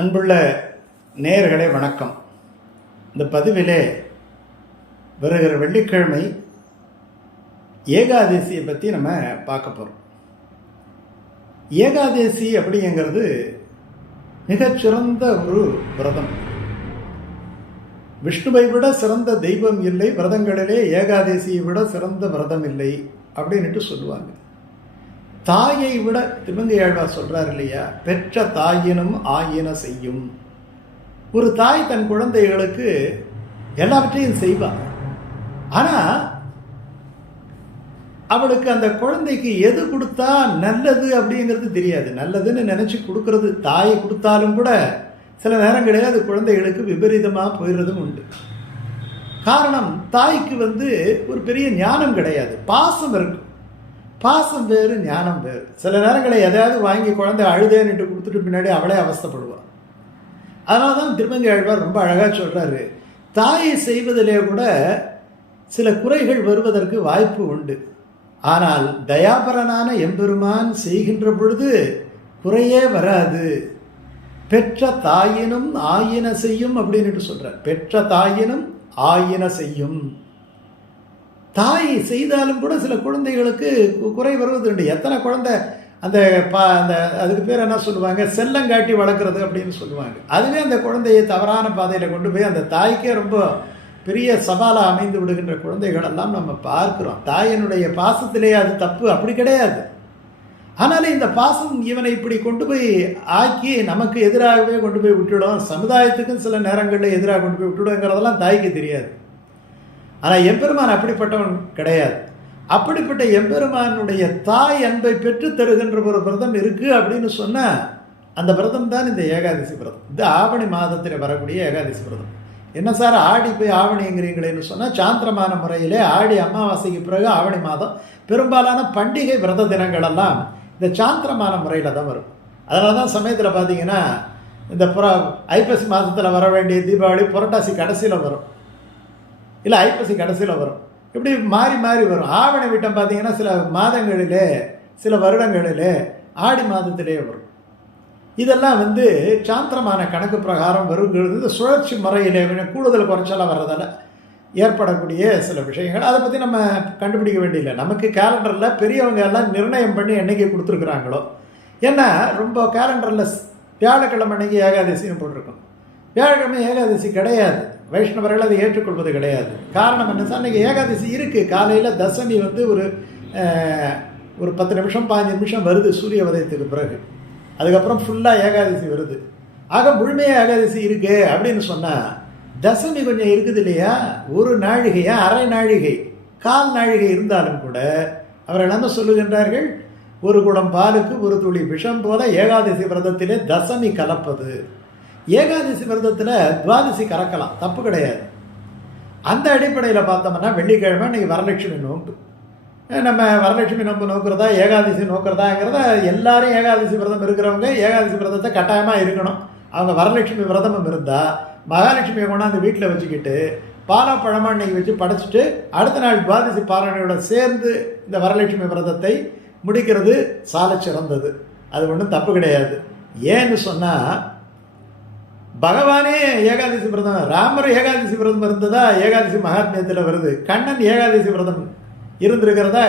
அன்புள்ள நேயர்களே வணக்கம். இந்த பதிவிலே வருகிற வெள்ளிக்கிழமை ஏகாதசியை பற்றி நம்ம பார்க்க போகிறோம் ஏகாதசி அப்படிங்கிறது மிகச்சிறந்த ஒரு விரதம். விஷ்ணுவை விட சிறந்த தெய்வம் இல்லை விரதங்களிலே ஏகாதசியை விட சிறந்த விரதம் இல்லை அப்படின்னுட்டு சொல்லுவாங்க. தாயை விட திருமங்கையாழ்வார் சொல்கிறார் இல்லையா? பெற்ற தாயினும் ஆயின செய்யும். ஒரு தாய் தன் குழந்தைகளுக்கு எல்லாவற்றையும் செய்வாள் ஆனால் அவளுக்கு அந்த குழந்தைக்கு எது கொடுத்தா நல்லது அப்படிங்கிறது தெரியாது. நல்லதுன்னு நினச்சி கொடுக்கறது தாயை கொடுத்தாலும் கூட சில நேரங்களில் அது குழந்தைகளுக்கு விபரீதமாக போயிடுறதும் உண்டு. காரணம் தாய்க்கு வந்து ஒரு பெரிய ஞானம் கிடையாது. பாசம் இருக்கும். பாசம் வேறு ஞானம் வேறு. சில நேரங்களில் எதையாவது வாங்கி குழந்தை அழுதேன்னுட்டு கொடுத்துட்டு பின்னாடி அவளே அவஸ்தைப்படுவாள் அதனால தான் திருமங்கை ஆழ்வார் ரொம்ப அழகாக சொல்கிறாரு தாயை செய்வதிலே கூட சில குறைகள் வருவதற்கு வாய்ப்பு உண்டு. ஆனால் தயாபரனான எம்பெருமான் செய்கின்ற பொழுது குறையே வராது. பெற்ற தாயினும் ஆயின செய்யும் அப்படின்னுட்டு சொல்கிறார் பெற்ற தாயினும் ஆயின செய்யும். தாய் செய்தாலும் கூட சில குழந்தைகளுக்கு குறை வருவது உண்டு. எத்தனை குழந்தை அந்த பா அந்த அதுக்கு பேர் என்ன சொல்லுவாங்க? செல்லங்காட்டி வளர்க்குறது அப்படின்னு சொல்லுவாங்க. அதுவே அந்த குழந்தையை தவறான பாதையில் கொண்டு போய் அந்த தாய்க்கே ரொம்ப பெரிய சவாலாக அமைந்து விடுகின்ற குழந்தைகள் எல்லாம் நம்ம பார்க்குறோம். தாயினுடைய பாசத்திலே அது தப்பு. அப்படி கிடையாது. ஆனாலும் இந்த பாசம் இவனை இப்படி கொண்டு போய் ஆக்கி நமக்கு எதிராகவே கொண்டு போய் விட்டுடும். சமுதாயத்துக்கும் சில நேரங்களில் எதிராக கொண்டு போய் விட்டுடுங்கிறதெல்லாம் தாய்க்கு தெரியாது. ஆனால் எம்பெருமான் அப்படிப்பட்டவன் கிடையாது. அப்படிப்பட்ட எம்பெருமானுடைய தாய் அன்பை பெற்று தருகின்ற ஒரு விரதம் இருக்குது அப்படின்னு சொன்ன அந்த விரதம் தான் இந்த ஏகாதசி விரதம். இது ஆவணி மாதத்தில் வரக்கூடிய ஏகாதசி விரதம். என்ன சார் ஆடி போய் ஆவணிங்கிறீங்களேன்னு சொன்னால் சாந்திரமான முறையிலே ஆடி அமாவாசைக்கு பிறகு ஆவணி மாதம் பெரும்பாலான பண்டிகை விரத தினங்களெல்லாம் இந்த சாந்திரமான முறையில் தான் வரும். அதனால தான் சமயத்தில் பார்த்தீங்கன்னா இந்த புற ஐப்பசி மாதத்தில் வர வேண்டிய தீபாவளி புரட்டாசி கடைசியில் வரும். இல்லை ஐப்பசி கடைசியில் வரும். இப்படி மாறி மாறி வரும். ஆவணி விட்டம் பார்த்தீங்கன்னா சில மாதங்களிலே சில வருடங்களிலே ஆடி மாதத்திலே வரும். இதெல்லாம் வந்து சாந்திரமான கணக்கு பிரகாரம் வருங்கிறது இந்த சுழற்சி முறையிலே கூடுதல் குறைச்சலாக வர்றதால ஏற்படக்கூடிய சில விஷயங்கள். அதை பற்றி நம்ம கண்டுபிடிக்க வேண்டியதில்லை. நமக்கு கேலண்டரில் பெரியவங்க எல்லாம் நிர்ணயம் பண்ணி என்றைக்கு கொடுத்துருக்குறாங்களோ. ஏன்னா ரொம்ப கேலண்டரில் வியாழக்கிழமை அன்னைக்கு ஏகாதசின்னு போட்டிருக்கோம். வியாழக்கிழமை ஏகாதசி கிடையாது. வைஷ்ணவர்கள் அதை ஏற்றுக்கொள்வது கிடையாது. காரணம் என்ன சார் அன்றைக்கி ஏகாதசி இருக்குது காலையில் தசமி வந்து ஒரு ஒரு பத்து நிமிஷம் பாஞ்சு நிமிஷம் வருது சூரிய உதயத்துக்கு பிறகு. அதுக்கப்புறம் ஃபுல்லாக ஏகாதசி வருது. ஆக முழுமையாக ஏகாதசி இருக்கு அப்படின்னு சொன்னால் தசமி கொஞ்சம் இருக்குது இல்லையா? ஒரு நாழிகையா அரை நாழிகை கால் நாழிகை இருந்தாலும் கூட அவர்கள் என்ன சொல்லுகின்றார்கள்? ஒரு குடம் பாலுக்கு ஒரு துளி விஷம் போல ஏகாதசி விரதத்திலே தசமி கலப்பது. ஏகாதசி விரதத்தில் துவாதசி கறக்கலாம். தப்பு கிடையாது. அந்த அடிப்படையில் பார்த்தோம்னா வெள்ளிக்கிழமை இன்றைக்கி வரலட்சுமி நோன்பு. நம்ம வரலட்சுமி நோன்பு நோக்கிறதா ஏகாதசி நோக்கிறதாங்கிறத எல்லாரும் ஏகாதசி விரதம் இருக்கிறவங்க ஏகாதசி விரதத்தை கட்டாயமாக இருக்கணும். அவங்க வரலட்சுமி விரதமும் இருந்தால் மகாலட்சுமியை கொண்டாந்து வீட்டில் வச்சுக்கிட்டு பாலா பழமா வச்சு படைச்சிட்டு அடுத்த நாள் துவாதசி பாராயணையோட சேர்ந்து இந்த வரலட்சுமி விரதத்தை முடிக்கிறது சால சிறந்தது அது ஒன்றும் தப்பு கிடையாது. ஏன்னு சொன்னால் பகவானே ஏகாதசி விரதம். ராமர் ஏகாதசி விரதம் இருந்ததா? ஏகாதசி மகாத்மியத்தில் வருது. கண்ணன் ஏகாதசி விரதம் இருந்திருக்கிறதா?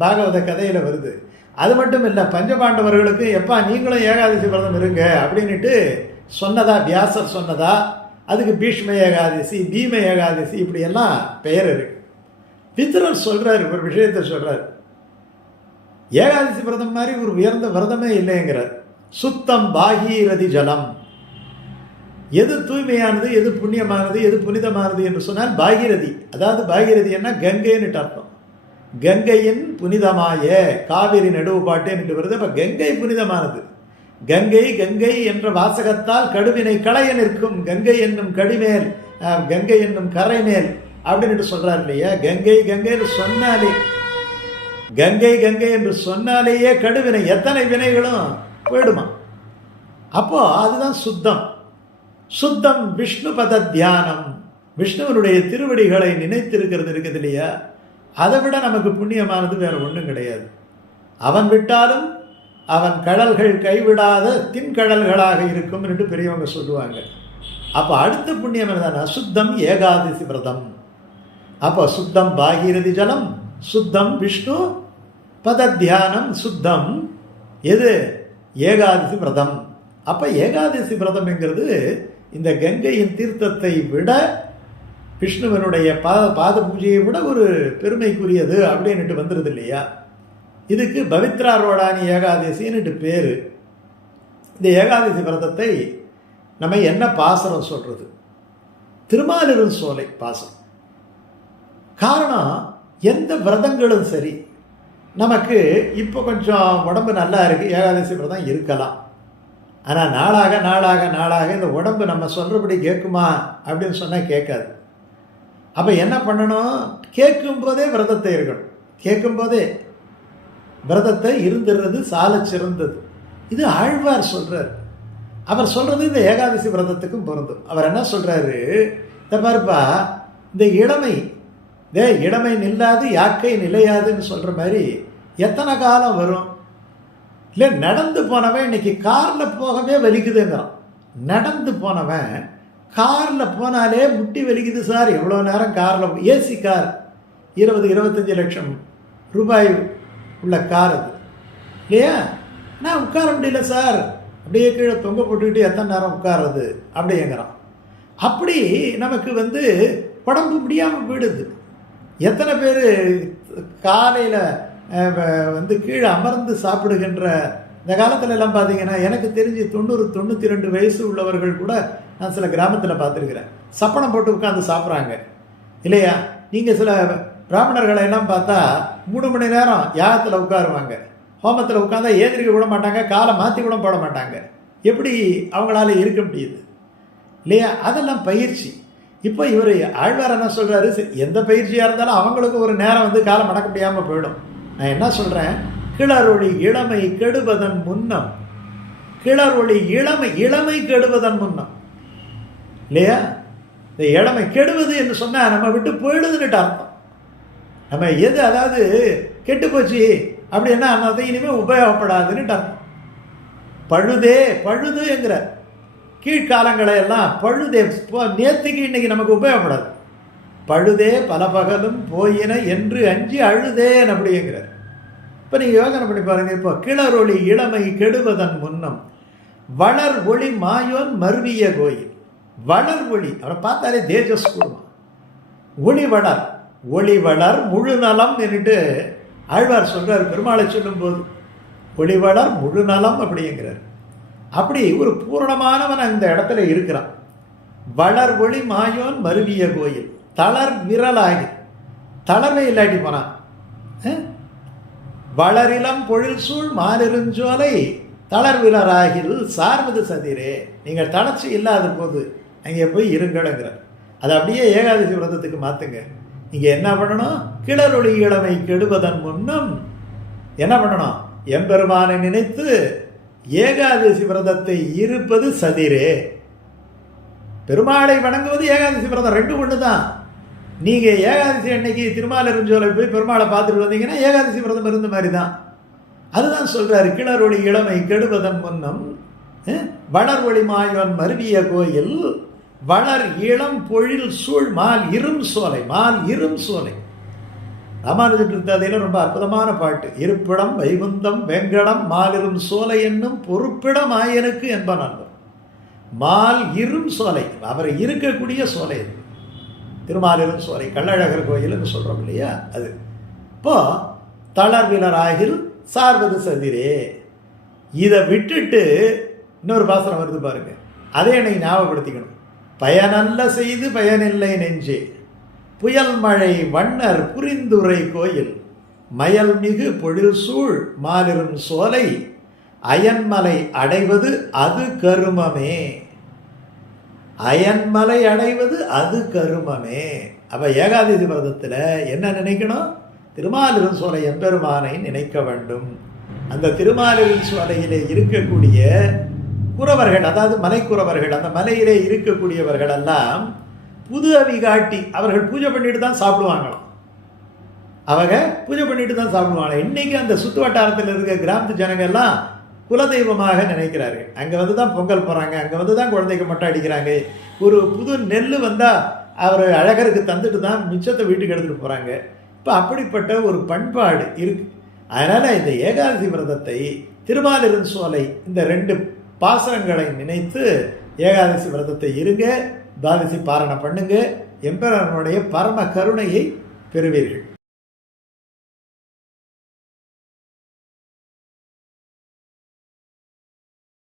பாகவத கதையில் வருது. அது மட்டும் இல்லை பஞ்சபாண்டவர்களுக்கு எப்பா நீங்களும் ஏகாதசி விரதம் இருங்க அப்படின்னுட்டு சொன்னதா? வியாசர் சொன்னதா? அதுக்கு பீஷ்ம ஏகாதசி பீம ஏகாதசி இப்படியெல்லாம் பெயர் இருக்கு. பித்ரர் சொல்கிறார் ஒரு விஷயத்தை சொல்கிறார் ஏகாதசி விரதம் மாதிரி ஒரு உயர்ந்த விரதமே இல்லைங்கிறார். சுத்தம் பாகீரதி ஜலம். எது தூய்மையானது எது புண்ணியமானது எது புனிதமானது என்று சொன்னால் பாகிரதி. அதாவது பாகிரதி என்ன? கங்கைன்னு அர்த்தம். கங்கையின் புனிதமாய காவிரி நடுவு பாட்டேன் என்று வருது. அப்போ கங்கை புனிதமானது. கங்கை கங்கை என்ற வாசகத்தால் கடுவினை களைய நிற்கும். கங்கை என்னும் கடிமேல் கங்கை என்னும் கரை மேல் அப்படின்னு சொல்கிறார் இல்லையா? கங்கை கங்கைன்னு சொன்னாலே கங்கை கங்கை என்று சொன்னாலேயே கடுவினை எத்தனை வினைகளும் போயிடுமா? அப்போ அதுதான் சுத்தம். சுத்தம் விஷ்ணு பத தியானம். விஷ்ணுவனுடைய திருவடிகளை நினைத்திருக்கிறது இருக்குது இல்லையா? அதை விட நமக்கு புண்ணியமானது வேற ஒன்றும் கிடையாது. அவன் விட்டாலும் அவன் கடல்கள் கைவிடாத தின்கடல்களாக இருக்கும் என்று பெரியவங்க சொல்லுவாங்க. அப்போ அடுத்த புண்ணியம் என்னதான் அசுத்தம் ஏகாதசி விரதம். அப்போ சுத்தம் பாகீரதி ஜலம் சுத்தம் விஷ்ணு பதத்தியானம் சுத்தம் எது? ஏகாதசி விரதம். அப்போ ஏகாதசி விரதம்ங்கிறது இந்த கங்கையின் தீர்த்தத்தை விட விஷ்ணுவனுடைய பாத பாத பூஜையை விட ஒரு பெருமைக்குரியது அப்படின்னுட்டு வந்துடுது இல்லையா இதுக்கு பவித்ரா ரோடானி ஏகாதசின்னுட்டு பேர். இந்த ஏகாதசி விரதத்தை நம்ம என்ன பாசனம் சொல்கிறது திருமாலிரும் சோலை பாசனம். காரணம் எந்த விரதங்களும் சரி நமக்கு இப்போ கொஞ்சம் உடம்பு நல்லா இருக்குது ஏகாதசி விரதம் இருக்கலாம். ஆனால் நாளாக நாளாக நாளாக இந்த உடம்பு நம்ம சொல்கிறபடி கேட்குமா அப்படின்னு சொன்னால் கேட்காது. அப்போ என்ன பண்ணணும்? கேட்கும்போதே விரதத்தை இருக்கணும். கேட்கும்போதே விரதத்தை இருந்துடுறது சால சிறந்தது. இது ஆழ்வார் சொல்கிறார் அவர் சொல்கிறது இந்த ஏகாதசி விரதத்துக்கும் பொருந்தும். அவர் என்ன சொல்கிறாரு இந்த மாதிரிப்பா இந்த இளமை டே இளமை நில்லாது யாக்கை நிலையாதுன்னு சொல்கிற மாதிரி எத்தனை காலம் வரும்? இல்லை நடந்து போனவன் இன்னைக்கு காரில் போகவே வலிக்குதுங்கிறான். நடந்து போனவன் காரில் போனாலே முட்டி வலிக்குது சார். எவ்வளோ நேரம் காரில் ஏசி கார் இருபது இருபத்தஞ்சி லட்சம் ரூபாய் உள்ள கார் அது. இல்லையா? நான் உட்கார முடியல சார். அப்படியே கீழே தொங்க போட்டுக்கிட்டு எத்தனை நேரம் உட்கார்றது? அப்படிங்கிறான் அப்படி நமக்கு வந்து உடம்பு முடியாமல் போயிடுது. எத்தனை பேர் காலையில் வந்து கீழே அமர்ந்து சாப்பிடுகின்ற இந்த காலத்துல எல்லாம் பார்த்தீங்கன்னா எனக்கு தெரிஞ்சு தொண்ணூறு தொண்ணூற்றி ரெண்டு வயசு உள்ளவர்கள் கூட நான் சில கிராமத்தில் பார்த்துருக்குறேன் சப்பனம் போட்டு உட்காந்து சாப்பிட்றாங்க. இல்லையா? நீங்கள் சில பிராமணர்களை எல்லாம் பார்த்தா மூணு மணி நேரம் யாகத்தில் உட்காருவாங்க. ஹோமத்தில் உட்காந்தா ஏந்திரிக்க விட மாட்டாங்க காலை மாற்றி கூட போட மாட்டாங்க. எப்படி அவங்களால இருக்க முடியுது? இல்லையா? அதெல்லாம் பயிற்சி. இப்போ இவர் ஆழ்வார் என்ன சொல்கிறாரு எந்த பயிற்சியாக இருந்தாலும் அவங்களுக்கு ஒரு நேரம் வந்து காலம் மடக்க முடியாமல் போயிடும். நான் என்ன சொல்கிறேன் கிளறொளி இளமை கெடுவதன் முன்னம். கிளறொளி இளமை இளமை கெடுவதன் முன்னம். இல்லையா? இந்த இளமை கெடுவது என்று சொன்னால் நம்ம விட்டு போயிடுதுன்னுட்டு அர்த்தம். நம்ம எது அதாவது கெட்டு போச்சு அப்படின்னா அதை இனிமேல் உபயோகப்படாதுன்னுட்டு அர்த்தம். பழுதே பழுது என்கிற கீழ்காலங்களை எல்லாம் பழுதே நேற்றுக்கு இன்றைக்கி நமக்கு உபயோகப்படாது. பழுதே பல பகலும் போயின என்று அஞ்சி அழுதேன் அப்படிங்கிறார். இப்போ நீங்கள் யோசனை பண்ணி பாருங்கள் இப்போ கிளறொளி இளமை கெடுவதன் முன்னம் வளர் ஒளி மாயோன் மருவிய கோயில். வளர் ஒளி அவரை பார்த்தாலே தேஜஸ் கூடுமா ஒளி வளர் ஒளி வளர் முழு நலம் என்னட்டு ஆழ்வார் சொல்கிறார் பெருமாளை சொல்லும்போது ஒளி வளர் முழு நலம் அப்படிங்கிறார். அப்படி ஒரு பூரணமானவன் அந்த இடத்துல இருக்கிறான். வளர் ஒளி மாயோன் மருவிய கோயில். தளர் விரலாகி தலைமை இல்லாட்டி போனான் வளரிளம் பொழில் சூழ் மாலிருஞ்சோலை தளர்விலராகில் சார்வது சதிரே. நீங்கள் தளர்ச்சி இல்லாத போது அங்கே போய் இருங்கள்ங்கிறார். அதை அப்படியே ஏகாதசி விரதத்துக்கு மாற்றுங்க நீங்கள் என்ன பண்ணணும்? கிளறொளி இளமை கெடுவதன் முன்னும் என்ன பண்ணணும்? எம்பெருமானை நினைத்து ஏகாதசி விரதத்தை இருப்பது சதிரே. பெருமாளை வணங்குவது ஏகாதசி விரதம் ரெண்டு ஒன்று தான் நீங்கள் ஏகாதசி அன்னைக்கு திருமாலிருஞ்சோலை போய் பெருமாளை பார்த்துட்டு வந்தீங்கன்னா ஏகாதசி விரதம் இருந்த மாதிரி தான் அதுதான் சொல்கிறாரு கிளறொளி இளமை கெடுவதன் முன்னம் வளர் ஒளி மாயோன் மருவிய கோயில் வளர் இளம் பொழில் சூழ் மால் இரும் சோலை மால் இரும் சோலை. ராமானுஜ திருத்தாதையில் ரொம்ப அற்புதமான பாட்டு இருப்பிடம் வைகுந்தம் வெங்கடம் மாலிரும் சோலை என்னும் பொறுப்பிடம் ஆயனுக்கு என்ப நண்பர் மால் இரும் சோலை அவர் இருக்கக்கூடிய சோலை திருமாலிலும் திருமாலிரும் சோலை கள்ளழகர் கோயிலுன்னு சொல்கிறோம் இல்லையா? அது. இப்போ தளர்விலராகில் சார்வது சதிரே. இதை விட்டுட்டு இன்னொரு பாசனம் வருது பாருங்க. அதே என்னை ஞாபகப்படுத்திக்கணும். பயனல்ல செய்து பயனில்லை நெஞ்சே. புயல் மழை வண்ணர் புரிந்துரை கோயில். மயல் மிகு பொழில் சூழ் மாலிரும் சோலை. அயன்மலை அடைவது அது கருமமே. அயன்மலை அடைவது அது கருமமே. அப்போ ஏகாதசி விரதத்தில் என்ன நினைக்கணும்? திருமாலிரும் சோலை எம்பெருமானை நினைக்க வேண்டும். அந்த திருமாலிரும் சோலையிலே இருக்கக்கூடிய குறவர்கள் அதாவது மலைக்குறவர்கள் அந்த மலையிலே இருக்கக்கூடியவர்கள் எல்லாம் புது அவிகாட்டி அவர்கள் பூஜை பண்ணிட்டு தான் சாப்பிடுவாங்களாம். அவங்க பூஜை பண்ணிட்டு தான் சாப்பிடுவாங்க இன்றைக்கி அந்த சுற்று வட்டாரத்தில் இருக்க கிராமத்து ஜனங்கள்லாம் குலதெய்வமாக நினைக்கிறார்கள். அங்கே வந்து தான் பொங்கல் போகிறாங்க அங்கே வந்து தான் குழந்தைக்கு மட்டும் அடிக்கிறாங்க. ஒரு புது நெல் வந்தால் அவர் அழகருக்கு தந்துட்டு தான் மிச்சத்தை வீட்டுக்கு எடுத்துகிட்டு போகிறாங்க இப்போ அப்படிப்பட்ட ஒரு பண்பாடு இருக்கு. அதனால் இந்த ஏகாதசி விரதத்தை திருமாலிருன் சோலை இந்த ரெண்டு பாசனங்களை நினைத்து ஏகாதசி விரதத்தை இருங்க. துவாதசி பாரணை பண்ணுங்க. எம்பரனுடைய பரம கருணையை பெறுவீர்கள்.